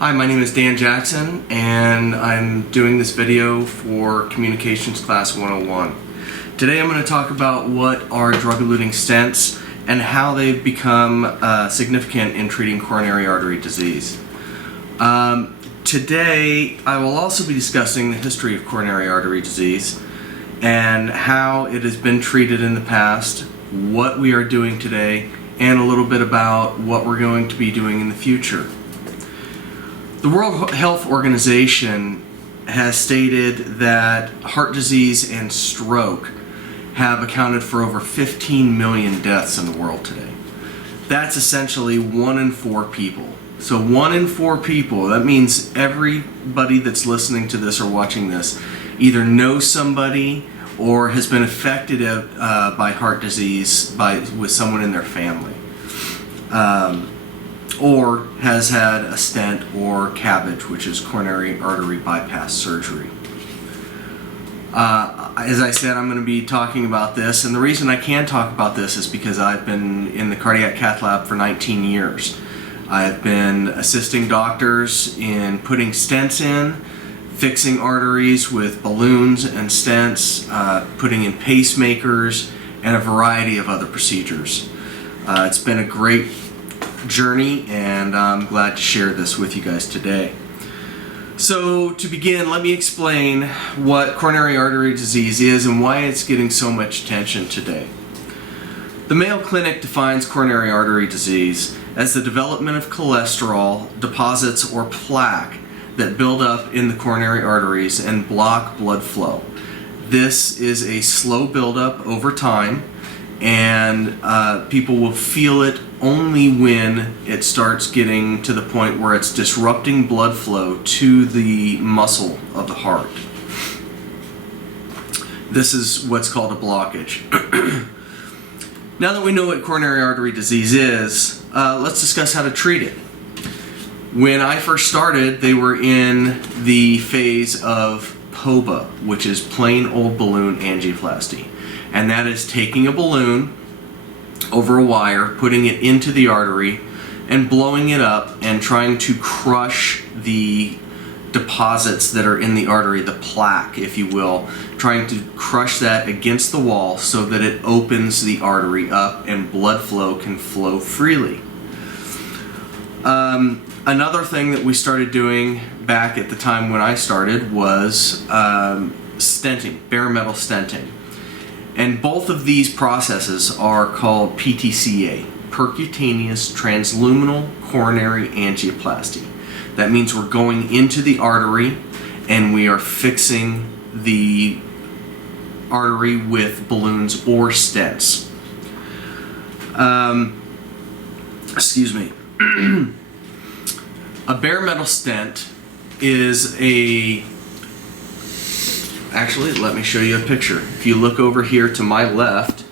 Hi, my name is Dan Jackson, and I'm doing this video for Communications Class 101. Today I'm going to talk about what are drug-eluting stents and how they've become significant in treating coronary artery disease. Today I will also be discussing the history of coronary artery disease and how it has been treated in the past, what we are doing today, and a little bit about what we're going to be doing in the future. The World Health Organization has stated that heart disease and stroke have accounted for over 15 million deaths in the world today. That's essentially 1 in 4 people. So 1 in 4 people, that means everybody that's listening to this or watching this either knows somebody or has been affected by heart disease with someone in their family. Or has had a stent or CABG, which is coronary artery bypass surgery. As I said, I'm going to be talking about this, and the reason I can talk about this is because I've been in the cardiac cath lab for 19 years. I've been assisting doctors in putting stents in, fixing arteries with balloons and stents, putting in pacemakers, and a variety of other procedures. It's been a great journey, and I'm glad to share this with you guys today. So to begin, let me explain what coronary artery disease is and why it's getting so much attention today. The Mayo Clinic defines coronary artery disease as the development of cholesterol deposits or plaque that build up in the coronary arteries and block blood flow. This is a slow buildup over time, and people will feel it only when it starts getting to the point where it's disrupting blood flow to the muscle of the heart. This is what's called a blockage. Now that we know what coronary artery disease is, let's discuss how to treat it. When I first started, they were in the phase of POBA, which is plain old balloon angioplasty. And that is taking a balloon over a wire, putting it into the artery, and blowing it up and trying to crush the deposits that are in the artery, the plaque, if you will, trying to crush that against the wall so that it opens the artery up and blood flow can flow freely. Another thing that we started doing back at the time when I started was stenting, bare metal stenting. And both of these processes are called PTCA, percutaneous transluminal coronary angioplasty. That means we're going into the artery and we are fixing the artery with balloons or stents. Excuse me. A bare metal stent is Actually, let me show you a picture. If you look over here to my left,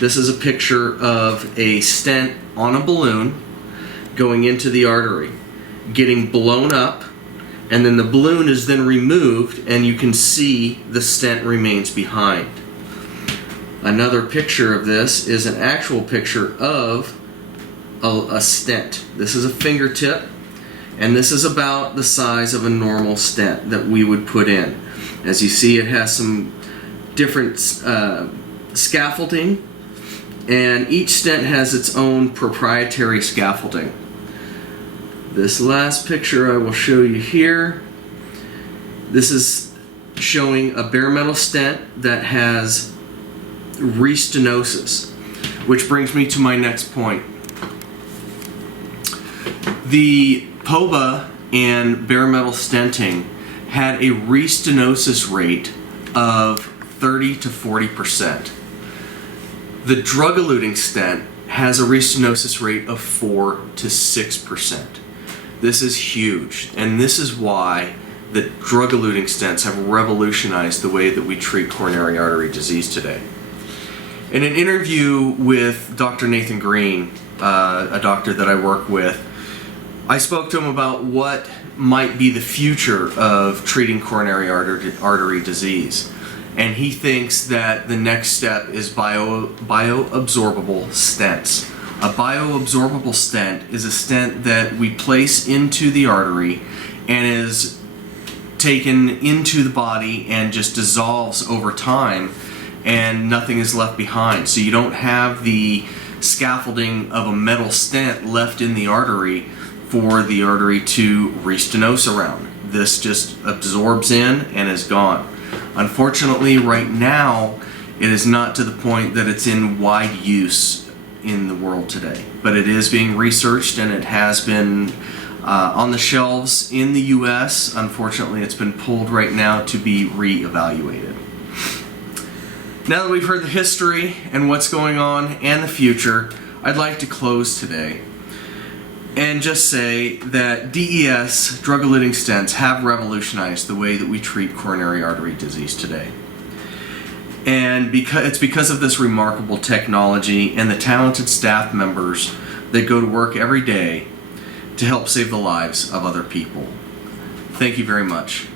this is a picture of a stent on a balloon going into the artery, getting blown up, and then the balloon is then removed and you can see the stent remains behind. Another picture of this is an actual picture of a stent. This is a fingertip, and this is about the size of a normal stent that we would put in. As you see, it has some different scaffolding, and each stent has its own proprietary scaffolding. This last picture I will show you here, this is showing a bare metal stent that has restenosis, which brings me to my next point. The POBA and bare metal stenting had a restenosis rate of 30 to 40%. The drug-eluting stent has a restenosis rate of 4 to 6%. This is huge, and this is why the drug-eluting stents have revolutionized the way that we treat coronary artery disease today. In an interview with Dr. Nathan Green, a doctor that I work with, I spoke to him about what might be the future of treating coronary artery disease. And he thinks that the next step is bioabsorbable stents, A bioabsorbable stent is a stent that we place into the artery and is taken into the body and just dissolves over time, and nothing is left behind. So you don't have the scaffolding of a metal stent left in the artery for the artery to restenose around. This just absorbs in and is gone. Unfortunately, right now, it is not to the point that it's in wide use in the world today, but it is being researched, and it has been on the shelves in the US. Unfortunately, it's been pulled right now to be re-evaluated. Now that we've heard the history and what's going on and the future, I'd like to close today and just say that DES, drug-eluting stents, have revolutionized the way that we treat coronary artery disease today. And it's because of this remarkable technology and the talented staff members that go to work every day to help save the lives of other people. Thank you very much.